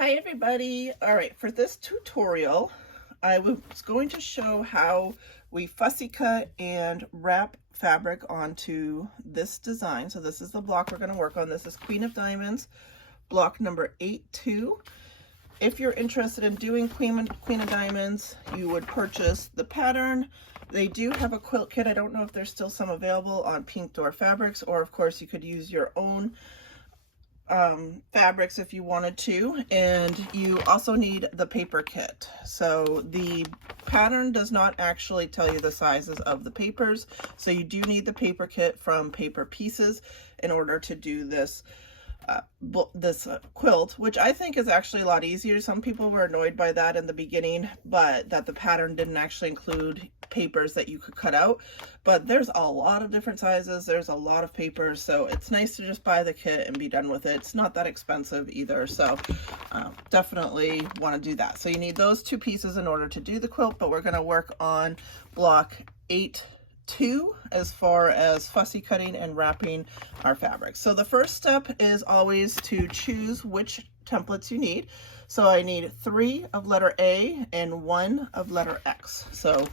Hi everybody. All right, for this tutorial I was going to show how we fussy cut and wrap fabric onto this design. So this is the block we're going to work on. This is Queen of Diamonds, block number 8-2. If you're interested in doing Queen of Diamonds, you would purchase the pattern. They do have a quilt kit. I don't know if there's still some available on Pink Fabrics, or of course you could use your own fabrics if you wanted to. And you also need the paper kit. So the pattern does not actually tell you the sizes of the papers, so you do need the paper kit from Paper Pieces in order to do this quilt, which I think is actually a lot easier. Some people were annoyed by that in the beginning, but that the pattern didn't actually include papers that you could cut out. But there's a lot of different sizes, there's a lot of papers, so it's nice to just buy the kit and be done with it. It's not that expensive either, so definitely want to do that. So you need those two pieces in order to do the quilt, but we're going to work on block 8-2 as far as fussy cutting and wrapping our fabric. So the first step is always to choose which templates you need. So I need 3 of letter A and 1 of letter X. So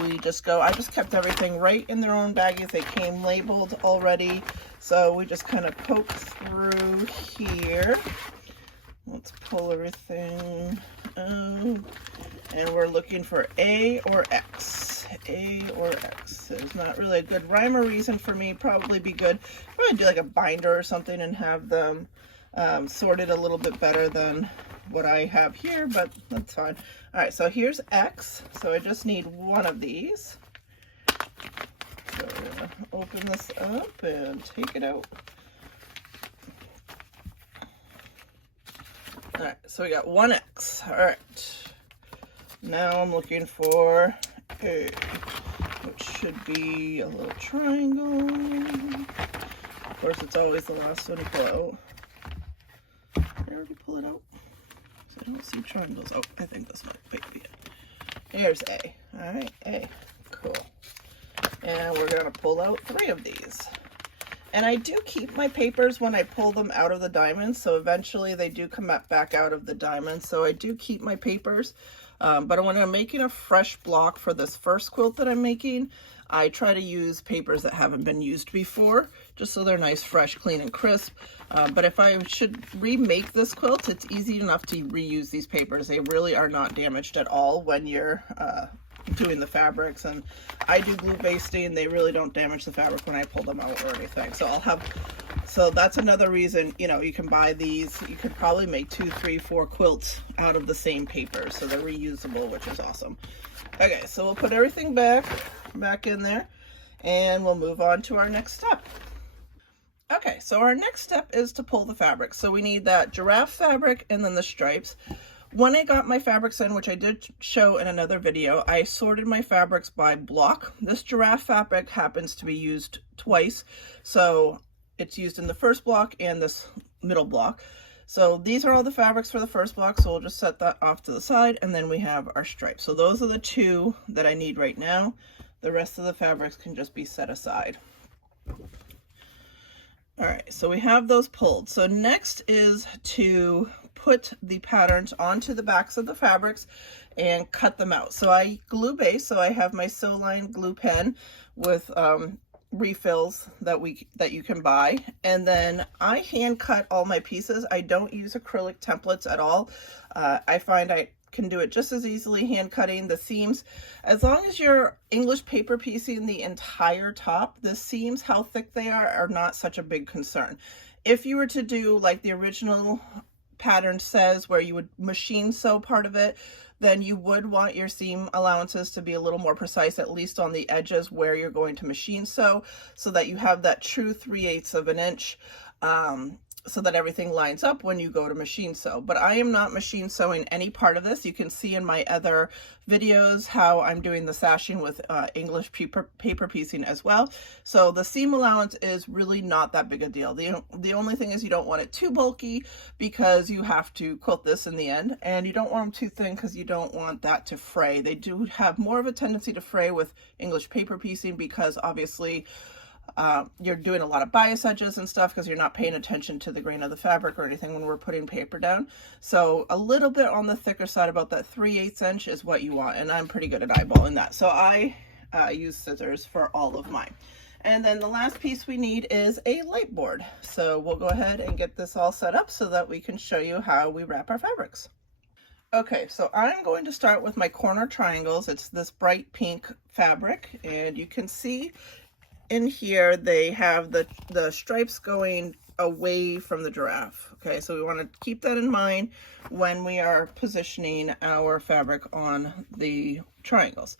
we just go, I just kept everything right in their own baggies. They came labeled already. So we just kind of poke through here. Let's pull everything out. And we're looking for A or X. A or X. There's not really a good rhyme or reason for me. Probably be good. Probably do like a binder or something and have them sorted a little bit better than what I have here, but that's fine. All right, so here's X. So I just need 1 of these. So we're gonna open this up and take it out. All right, so we got 1X. All right. Now I'm looking for A, which should be a little triangle. Of course, it's always the last one to pull out. Did I already pull it out? So I don't see triangles. Oh, I think this might be it. Here's A. All right, A. Cool. And we're going to pull out 3 of these. And I do keep my papers when I pull them out of the diamonds, so eventually they do come back out of the diamonds. So I do keep my papers. But when I'm making a fresh block for this first quilt that I'm making, I try to use papers that haven't been used before, just so they're nice, fresh, clean, and crisp. But if I should remake this quilt, it's easy enough to reuse these papers. They really are not damaged at all when you're doing the fabrics, and I do glue basting. They really don't damage the fabric when I pull them out or anything. So that's another reason, you know, you can buy these. You could probably make 2, 3, 4 quilts out of the same paper, so they're reusable, which is awesome. Okay, so we'll put everything back in there, and we'll move on to our next step. Okay, so our next step is to pull the fabric. So we need that giraffe fabric and then the stripes. When I got my fabrics in, which I did show in another video, I sorted my fabrics by block. This giraffe fabric happens to be used twice, so it's used in the first block and this middle block. So these are all the fabrics for the first block, so we'll just set that off to the side, and then we have our stripes. So those are the 2 that I need right now. The rest of the fabrics can just be set aside. All right, so we have those pulled. So next is to put the patterns onto the backs of the fabrics and cut them out. So I glue base, so I have my Sewline glue pen with refills that you can buy, and then I hand cut all my pieces. I don't use acrylic templates at all. I find I can do it just as easily hand cutting the seams. As long as you're English paper piecing the entire top, the seams, how thick they are not such a big concern. If you were to do like the original pattern says, where you would machine sew part of it, then you would want your seam allowances to be a little more precise, at least on the edges where you're going to machine sew, so that you have that true 3/8 of an inch, so that everything lines up when you go to machine sew. But I am not machine sewing any part of this. You can see in my other videos how I'm doing the sashing with English paper piecing as well. So the seam allowance is really not that big a deal. The only thing is you don't want it too bulky, because you have to quilt this in the end, and you don't want them too thin because you don't want that to fray. They do have more of a tendency to fray with English paper piecing, because obviously you're doing a lot of bias edges and stuff because you're not paying attention to the grain of the fabric or anything when we're putting paper down. So a little bit on the thicker side, about that 3/8 inch is what you want, and I'm pretty good at eyeballing that. So I use scissors for all of mine. And then the last piece we need is a light board. So we'll go ahead and get this all set up so that we can show you how we wrap our fabrics. Okay, so I'm going to start with my corner triangles. It's this bright pink fabric, and you can see in here they have the stripes going away from the giraffe. Okay, so we want to keep that in mind when we are positioning our fabric on the triangles.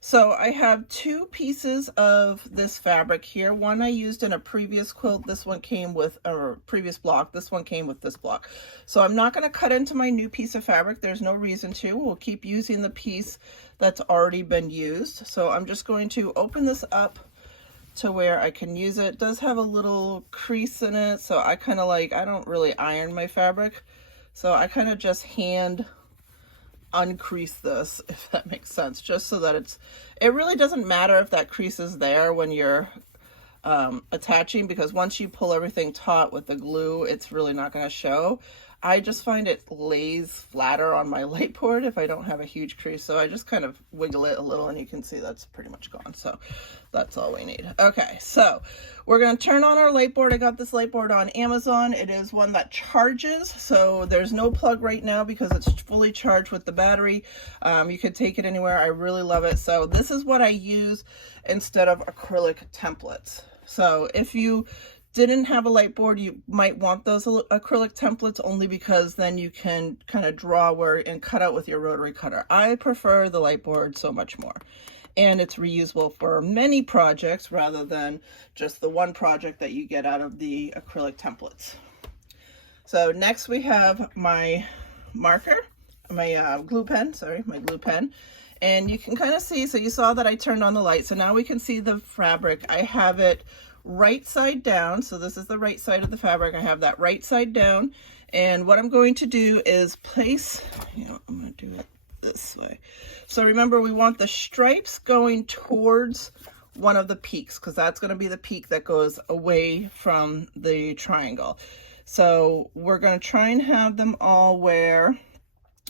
So I have two pieces of this fabric here. One I used in a previous quilt. This one came with a previous block. This one came with this block. So I'm not going to cut into my new piece of fabric. There's no reason to. We'll keep using the piece that's already been used. So I'm just going to open this up to where I can use it. It does have a little crease in it, so I kind of like, I don't really iron my fabric, so I kind of just hand uncrease this, if that makes sense, just so that it really doesn't matter if that crease is there when you're attaching, because once you pull everything taut with the glue, it's really not going to show. I just find it lays flatter on my light board if I don't have a huge crease, so I just kind of wiggle it a little and you can see that's pretty much gone. So that's all we need. Okay, so we're going to turn on our light board. I got this light board on Amazon. It is one that charges, so there's no plug right now because it's fully charged with the battery. You could take it anywhere. I really love it. So this is what I use instead of acrylic templates. So if you didn't have a light board, you might want those acrylic templates, only because then you can kind of draw and cut out with your rotary cutter. I prefer the light board so much more, and it's reusable for many projects rather than just the one project that you get out of the acrylic templates. So next we have my marker, my glue pen, and you can kind of see, so you saw that I turned on the light, so now we can see the fabric. I have it right side down, so this is the right side of the fabric. I have that right side down, and what I'm going to do is place, I'm going to do it this way. So remember, we want the stripes going towards one of the peaks, because that's going to be the peak that goes away from the triangle. So we're going to try and have them all where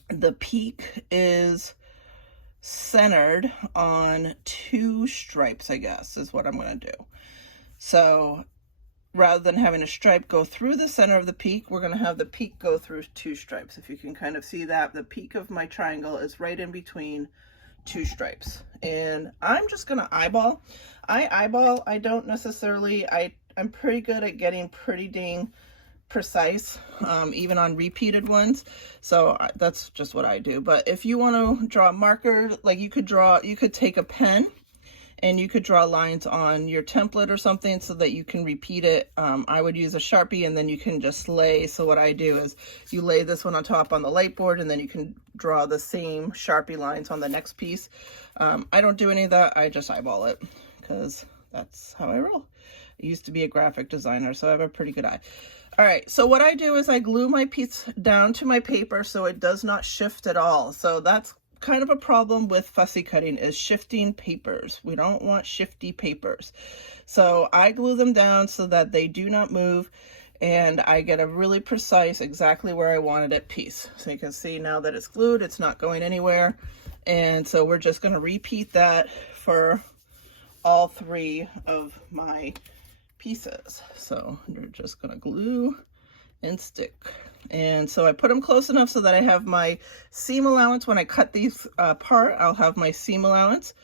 the peak is centered on two stripes, I guess, is what I'm going to do. So rather than having a stripe go through the center of the peak, we're going to have the peak go through two stripes. If you can kind of see that, the peak of my triangle is right in between two stripes. And I'm just going to eyeball. I don't necessarily, I'm pretty good at getting pretty dang precise, even on repeated ones. So that's just what I do. But if you want to draw a marker, like you could take a pen and you could draw lines on your template or something so that you can repeat it. I would use a Sharpie, and then you can just lay. So what I do is you lay this one on top on the light board, and then you can draw the same Sharpie lines on the next piece. I don't do any of that. I just eyeball it because that's how I roll. I used to be a graphic designer, so I have a pretty good eye. All right, so what I do is I glue my piece down to my paper so it does not shift at all. So that's kind of a problem with fussy cutting, is shifting papers. We don't want shifty papers. So I glue them down so that they do not move, and I get a really precise, exactly where I wanted it piece. So you can see now that it's glued, it's not going anywhere. And so we're just going to repeat that for all three of my pieces. So we're just going to glue and stick. And so I put them close enough so that I have my seam allowance. When I cut these apart, I'll have my seam allowance,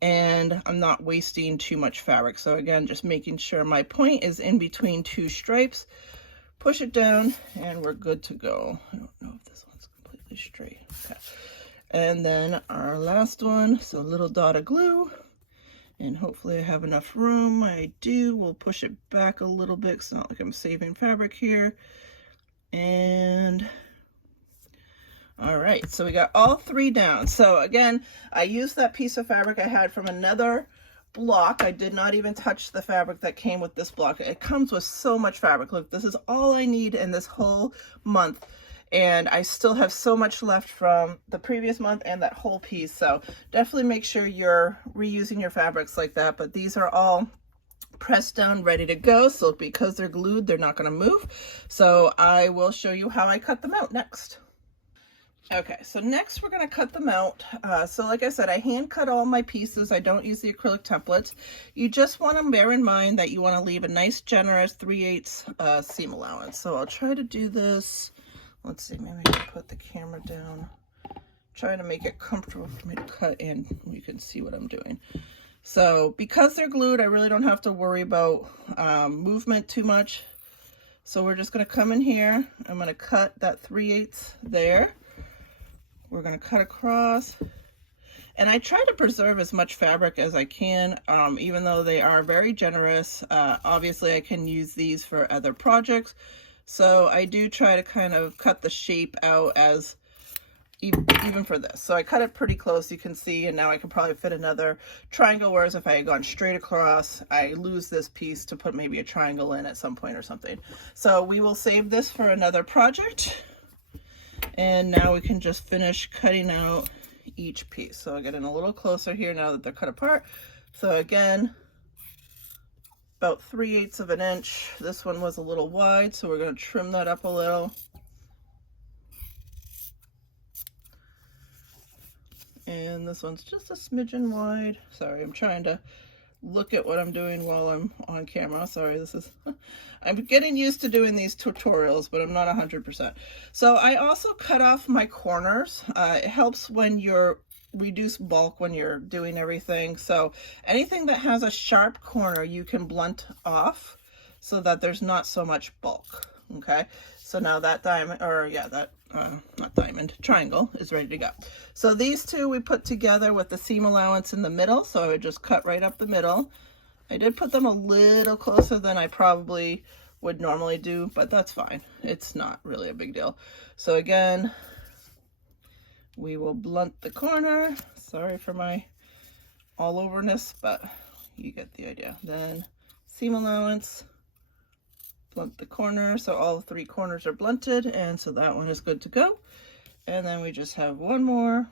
and I'm not wasting too much fabric. So again, just making sure my point is in between two stripes. Push it down and we're good to go. I don't know if this one's completely straight. Okay. And then our last one, so a little dot of glue, and hopefully I have enough room. I do. We'll push it back a little bit. It's not like I'm saving fabric here. And all right, so we got all three down. So again, I used that piece of fabric I had from another block. I did not even touch the fabric that came with this block. It comes with so much fabric. Look, this is all I need in this whole month, and I still have so much left from the previous month and that whole piece. So definitely make sure you're reusing your fabrics like that. But these are all pressed down, ready to go. So because they're glued, they're not going to move. So I will show you how I cut them out next. Okay, so next we're going to cut them out. So like I said, I hand cut all my pieces. I don't use the acrylic templates. You just want to bear in mind that you want to leave a nice generous 3/8 seam allowance. So I'll try to do this. Let's see, maybe I can put the camera down. Try to make it comfortable for me to cut in. You can see what I'm doing. So because they're glued, I really don't have to worry about movement too much. So we're just going to come in here. I'm going to cut that 3/8 there. We're going to cut across, and I try to preserve as much fabric as I can, even though they are very generous. Obviously I can use these for other projects, so I do try to kind of cut the shape out as even for this. So I cut it pretty close, you can see, and now I can probably fit another triangle, whereas if I had gone straight across, I lose this piece to put maybe a triangle in at some point or something. So we will save this for another project. And now we can just finish cutting out each piece. So I'll get in a little closer here now that they're cut apart. So again, about 3/8 of an inch. This one was a little wide, so we're going to trim that up a little. And this one's just a smidgen wide. Sorry, I'm trying to look at what I'm doing while I'm on camera. Sorry, this is, I'm getting used to doing these tutorials, but I'm not 100%. So I also cut off my corners. It helps when you're reduce bulk when you're doing everything. So anything that has a sharp corner, you can blunt off so that there's not so much bulk. Okay, so now that diamond, or yeah, that not diamond, triangle is ready to go. So these two we put together with the seam allowance in the middle, so I would just cut right up the middle. I did put them a little closer than I probably would normally do, but that's fine. It's not really a big deal. So again, we will blunt the corner. Sorry for my all overness, but you get the idea. Then seam allowance, blunt the corner, so all 3 corners are blunted, and so that one is good to go. And then we just have one more.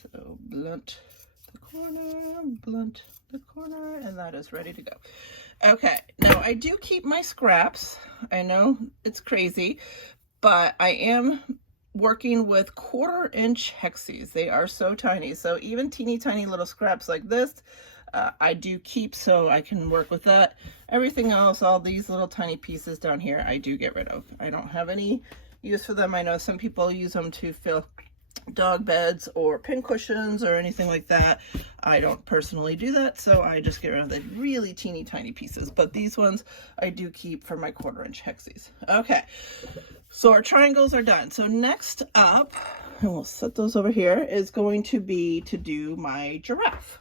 So blunt the corner, blunt the corner, and that is ready to go. Okay, now I do keep my scraps. I know it's crazy, but I am working with 1/4 inch hexes. They are so tiny, so even teeny tiny little scraps like this, I do keep, so I can work with that. Everything else, all these little tiny pieces down here, I do get rid of. I don't have any use for them. I know some people use them to fill dog beds or pin cushions or anything like that. I don't personally do that, so I just get rid of the really teeny tiny pieces. But these ones I do keep for my 1/4 inch hexes. Okay, so our triangles are done. So next up, and we'll set those over here, is going to be to do my giraffe.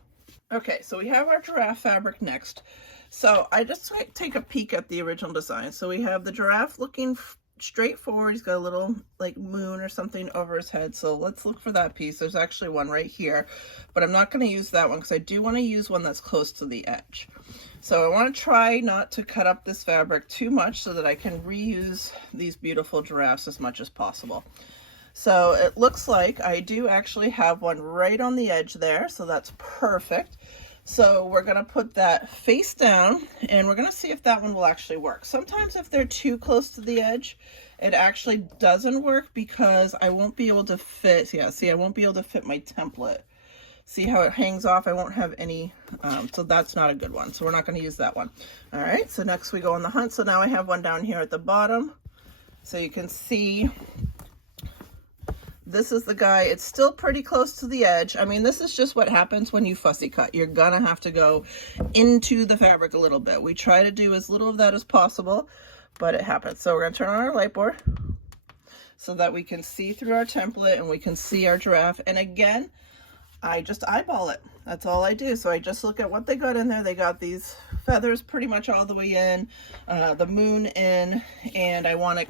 Okay, so we have our giraffe fabric next. So I just take a peek at the original design. So we have the giraffe looking straight forward. He's got a little like moon or something over his head. So let's look for that piece. There's actually one right here, but I'm not going to use that one because I do want to use one that's close to the edge. So I want to try not to cut up this fabric too much so that I can reuse these beautiful giraffes as much as possible. So it looks like I do actually have one right on the edge there, so that's perfect. So we're going to put that face down, and we're going to see if that one will actually work. Sometimes if they're too close to the edge, it actually doesn't work because I won't be able to fit, yeah, see, I won't be able to fit my template. See how it hangs off? I won't have any, so that's not a good one. So we're not going to use that one. All right, so next we go on the hunt. So now I have one down here at the bottom. So you can see this is the guy. It's still pretty close to the edge. I mean, this is just what happens when you fussy cut. You're gonna have to go into the fabric a little bit. We try to do as little of that as possible, but it happens. So we're gonna turn on our light board so that we can see through our template and we can see our giraffe. And again, I just eyeball it. That's all I do. So I just look at what they got in there. They got these feathers pretty much all the way in, the moon in, and I want it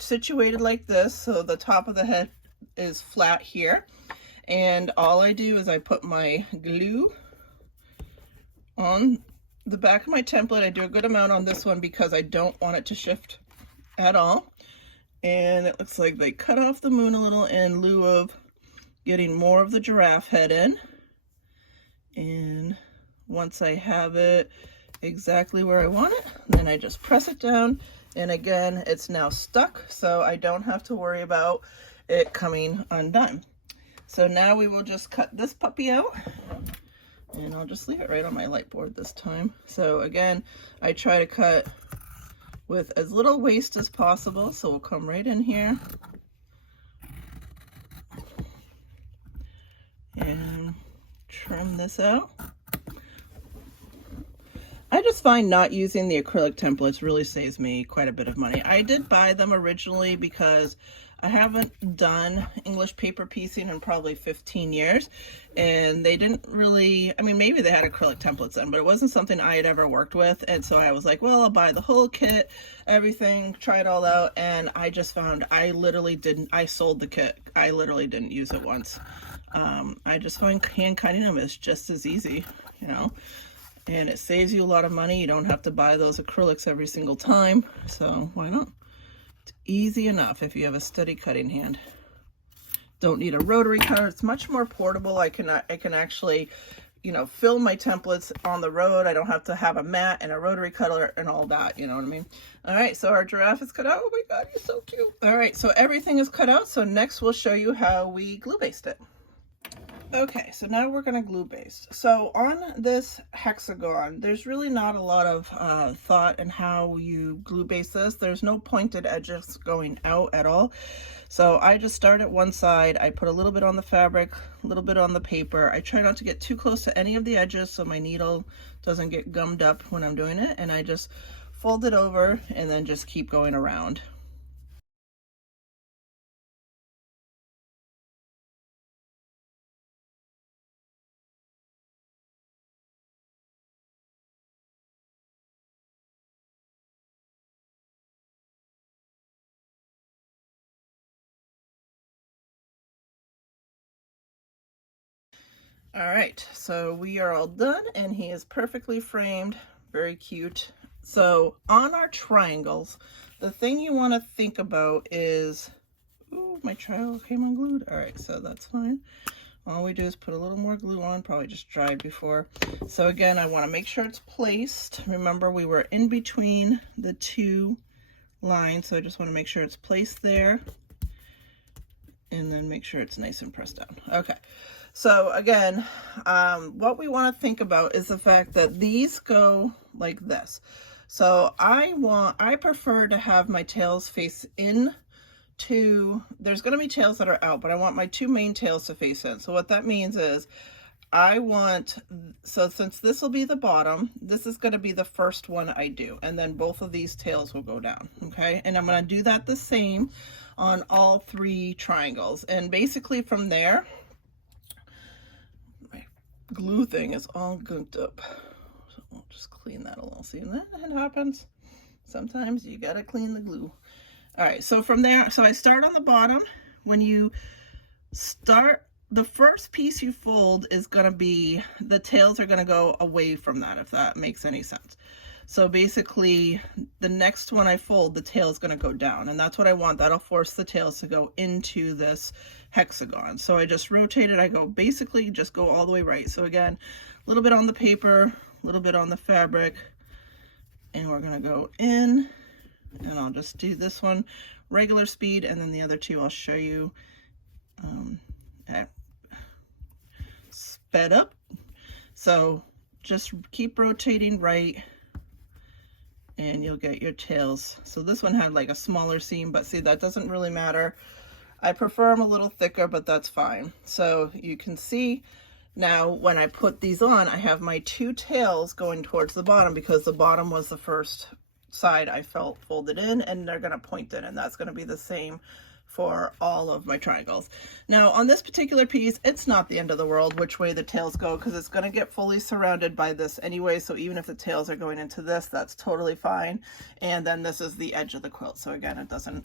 situated like this. So the top of the head is flat here, and all I do is I put my glue on the back of my template. I do a good amount on this one because I don't want it to shift at all. And it looks like they cut off the moon a little in lieu of getting more of the giraffe head in. And once I have it exactly where I want it, then I just press it down, and again, it's now stuck, so I don't have to worry about it coming undone. So now we will just cut this puppy out, and I'll just leave it right on my light board this time. So again, I try to cut with as little waste as possible, so we'll come right in here and trim this out. I just find not using the acrylic templates really saves me quite a bit of money. I did buy them originally because I haven't done English paper piecing in probably 15 years, and they didn't really, I mean, maybe they had acrylic templates then, but it wasn't something I had ever worked with, and so I was like, well, I'll buy the whole kit, everything, try it all out, and I just found I sold the kit. I literally didn't use it once. I just find hand cutting them is just as easy, you know, and it saves you a lot of money. You don't have to buy those acrylics every single time, so why not? It's easy enough if you have a steady cutting hand. Don't need a rotary cutter. It's much more portable. I can actually, you know, fill my templates on the road. I don't have to have a mat and a rotary cutter and all that, you know what I mean? All right, so our giraffe is cut out. Oh my God, he's so cute. All right, so everything is cut out. So next we'll show you how we glue baste it. Okay, so now we're going to glue baste. So on this hexagon, there's really not a lot of thought in how you glue baste this. There's no pointed edges going out at all. So I just start at one side. I put a little bit on the fabric, a little bit on the paper. I try not to get too close to any of the edges so my needle doesn't get gummed up when I'm doing it. And I just fold it over and then just keep going around. All right, so we are all done, and he is perfectly framed, very cute. So on our triangles, the thing you want to think about is, ooh, my triangle came unglued. All right, so that's fine. All we do is put a little more glue on, probably just dried before. So again, I want to make sure it's placed. Remember, we were in between the two lines, so I just want to make sure it's placed there, and then make sure it's nice and pressed down. Okay. So again, what we want to think about is the fact that these go like this. So I prefer to have my tails face in to, there's going to be tails that are out, but I want my two main tails to face in. So what that means is so since this will be the bottom, this is going to be the first one I do, and then both of these tails will go down, okay? And I'm going to do that the same on all three triangles. And basically from there, glue thing is all gooked up, so we'll just clean that a little. See, that happens sometimes. You gotta clean the glue. All right, so from there, so I start on the bottom. When you start, the first piece you fold is gonna be, the tails are gonna go away from that, if that makes any sense. So basically, the next one I fold, the tail is going to go down, and that's what I want. That'll force the tails to go into this hexagon. So I just rotate it. I go basically just go all the way right. So again, a little bit on the paper, a little bit on the fabric, and we're going to go in, and I'll just do this one regular speed, and then the other two I'll show you at sped up. So just keep rotating right, and you'll get your tails. So this one had like a smaller seam, but see, that doesn't really matter. I prefer them a little thicker, but that's fine. So you can see now when I put these on, I have my two tails going towards the bottom because the bottom was the first side I folded in, and they're going to point in, and that's going to be the same for all of my triangles. Now on this particular piece, it's not the end of the world which way the tails go, because it's going to get fully surrounded by this anyway. So even if the tails are going into this, that's totally fine. And then this is the edge of the quilt, so again, it doesn't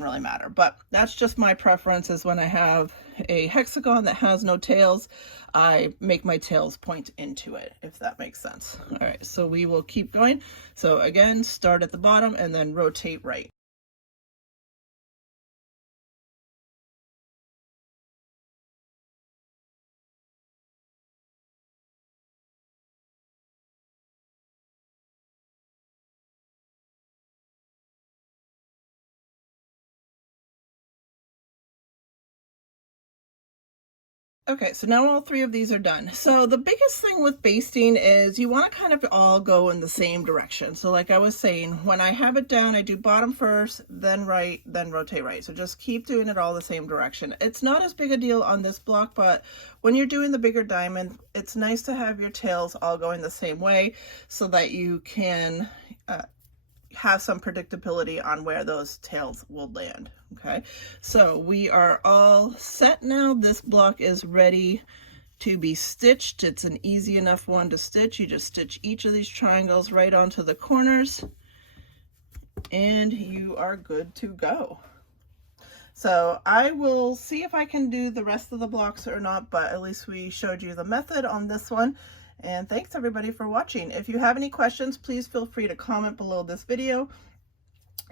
really matter. But that's just my preference, is when I have a hexagon that has no tails, I make my tails point into it, if that makes sense. All right, so we will keep going. So again, start at the bottom and then rotate right. Okay, so now all 3 of these are done. So the biggest thing with basting is you want to kind of all go in the same direction. So like I was saying, when I have it down, I do bottom first, then right, then rotate right. So just keep doing it all the same direction. It's not as big a deal on this block, but when you're doing the bigger diamond, it's nice to have your tails all going the same way so that you can have some predictability on where those tails will land. Okay, so we are all set now. This block is ready to be stitched. It's an easy enough one to stitch. You just stitch each of these triangles right onto the corners and you are good to go. So I will see if I can do the rest of the blocks or not, but at least we showed you the method on this one. And thanks everybody for watching. If you have any questions, please feel free to comment below this video.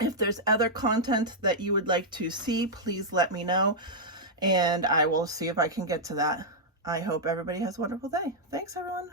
If there's other content that you would like to see, please let me know, and I will see if I can get to that. I hope everybody has a wonderful day. Thanks everyone.